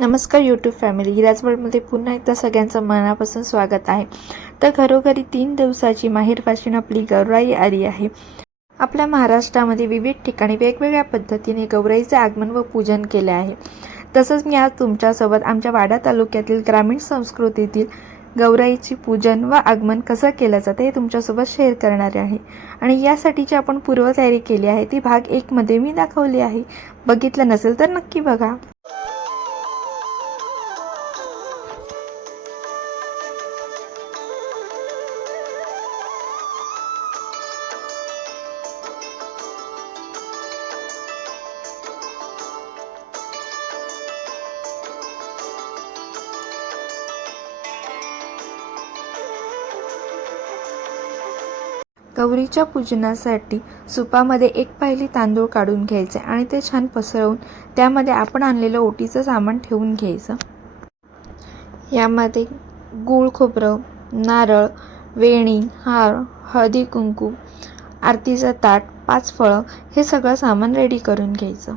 नमस्कार YouTube family, हिराज वर्ल्डमध्ये पुन्हा एकदा सगळ्यांचं मनापासून स्वागत आहे. तर घरोघरी 3 दिवसाची माहेरवाशीण आपली गौराई आली आहे. आपल्या महाराष्ट्रामध्ये विविध ठिकाणी वेगवेगळ्या पद्धतीने गौराईचे आगमन व पूजन केले आहे. तसंच मी आज तुमच्यासोबत आमच्या वाडा तालुक्यातील ग्रामीण संस्कृतीतील गौराईची पूजन व आगमन कसं केलं जातं हे तुमच्यासोबत शेअर करणार आहे. आणि यासाठीची आपण पूर्वतयारी केली आहे ती भाग 1 मध्ये मी दाखवली आहे. बघितलं नसेल तर नक्की बघा. गौरीच्या पूजनासाठी सुपामध्ये 1 पायली तांदूळ काढून घ्यायचे आणि ते छान पसरवून त्यामध्ये आपण आणलेलं ओटीचं सामान ठेवून घ्यायचं. यामध्ये गूळ खोबरं, नारळ, वेणी, हार, हळदी कुंकू, आरतीचं ताट, 5 फळं हे सगळं सामान रेडी करून घ्यायचं.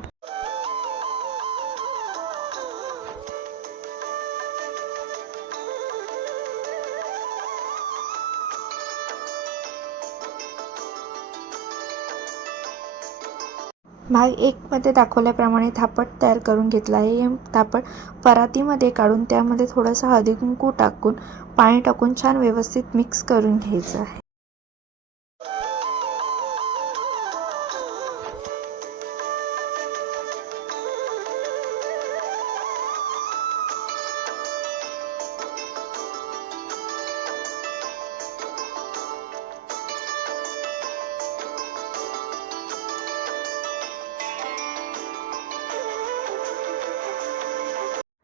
भाग 1 मध्ये दाखवल्याप्रमाणे थापट तयार करून घेतला आहे. हे थापट परातीमध्ये काढून त्यामध्ये थोडंसं हळदी कुंकू टाकून पाणी टाकून छान व्यवस्थित मिक्स करून घ्यायचं आहे.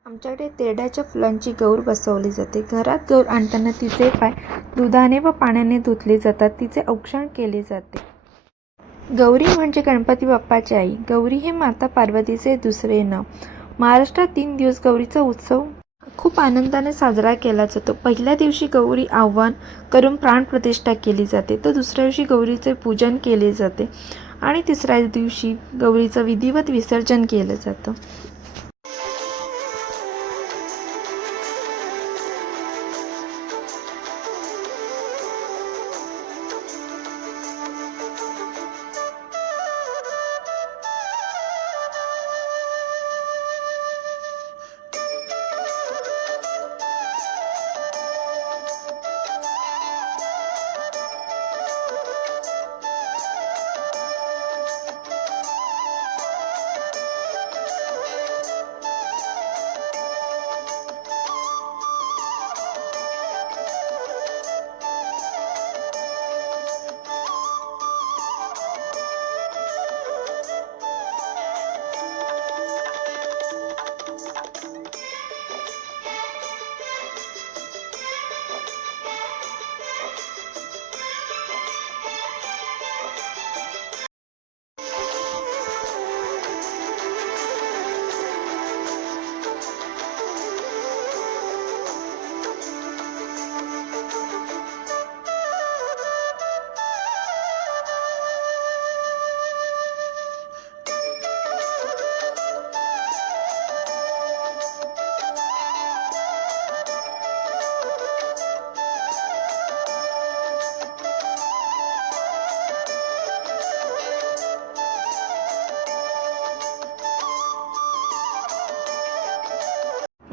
आमच्याकडे तेरड्याच्या फुलांची गौर बसवली जाते. घरात गौर आणताना तिचे पाय दुधाने व पाण्याने धुतले जातात. तिचे औक्षण केले जाते. गौरी म्हणजे गणपती बाप्पाची आई. गौरी हे माता पार्वतीचे दुसरे नाव. महाराष्ट्रात 3 दिवस गौरीचा उत्सव खूप आनंदाने साजरा केला जातो. पहिल्या दिवशी गौरी आवाहन करून प्राणप्रतिष्ठा केली जाते, तर दुसऱ्या दिवशी गौरीचे पूजन केले जाते आणि तिसऱ्या दिवशी गौरीचं विधिवत विसर्जन केलं जातं.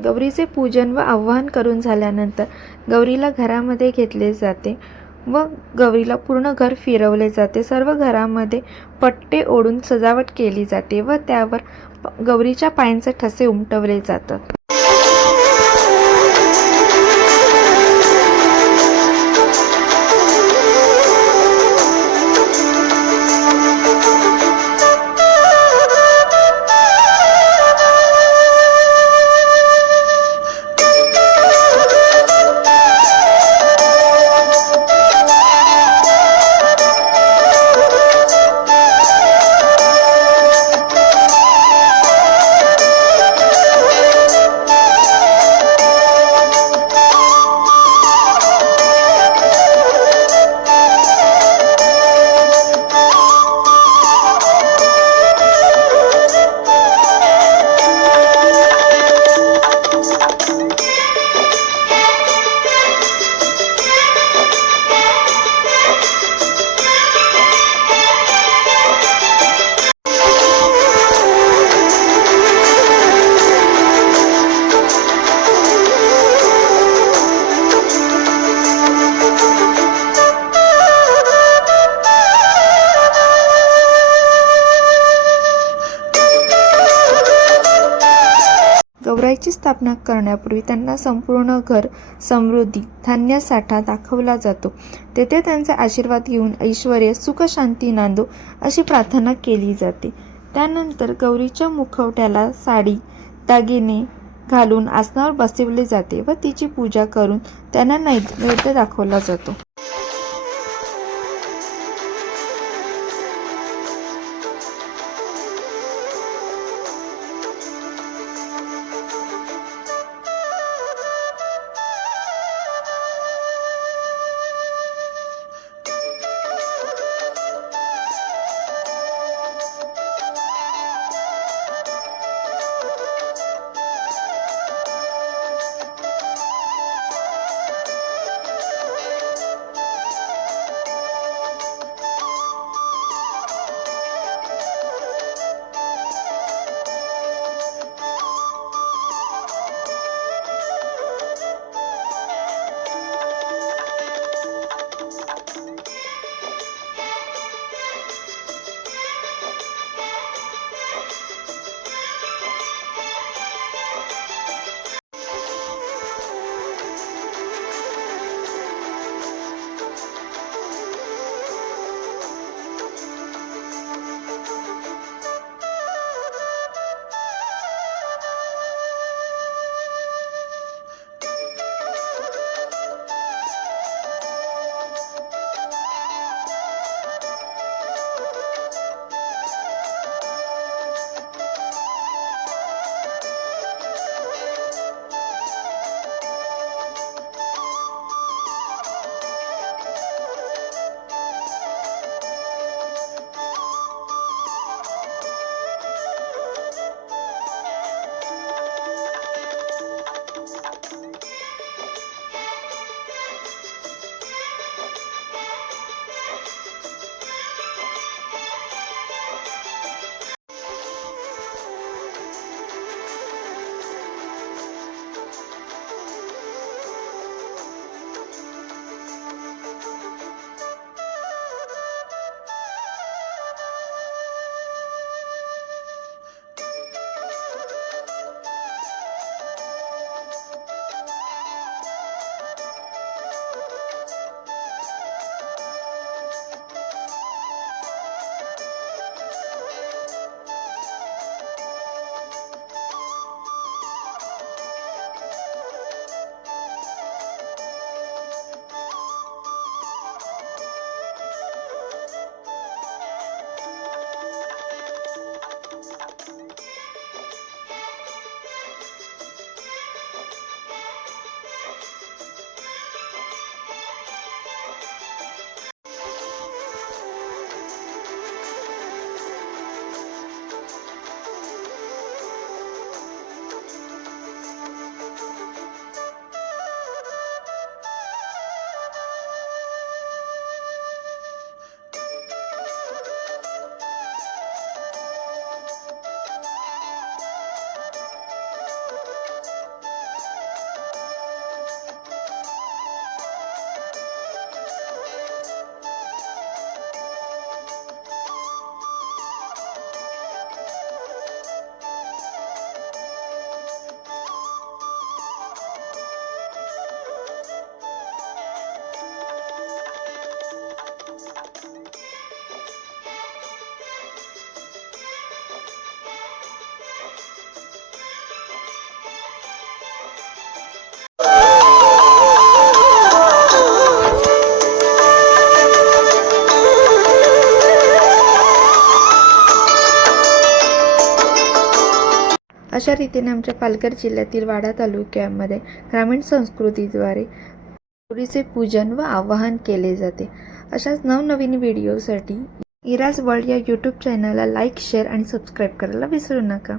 गौरीचे पूजन व आवाहन करून झाल्यानंतर गौरीला घरामध्ये घेतले जाते व गौरीला पूर्ण घर फिरवले जाते. सर्व घरामध्ये पट्टे ओढून सजावट केली जाते व त्यावर गौरीच्या पायांचे ठसे उमटवले जातात. गौराईची स्थापना करण्यापूर्वी त्यांना संपूर्ण घर, समृद्धी, धान्य साठा दाखवला जातो. तेथे त्यांचा आशीर्वाद घेऊन ऐश्वर्य, सुख, शांती नांदो अशी प्रार्थना केली जाते. त्यानंतर गौरीच्या मुखवट्याला साडी, दागिने घालून आसनावर बसवले जाते व तिची पूजा करून त्यांना नैवेद्य दाखवला जातो. अशा रीतीने आमच्या पालघर जिल्ह्यातील वाडा तालुक्यामध्ये ग्रामीण संस्कृतीद्वारे गौरीचे पूजन व आवाहन केले जाते. अशाच नवनवीन व्हिडिओसाठी इराज वर्ल्ड या यूट्यूब चॅनलला लाईक, शेअर आणि सबस्क्राईब करायला विसरू नका.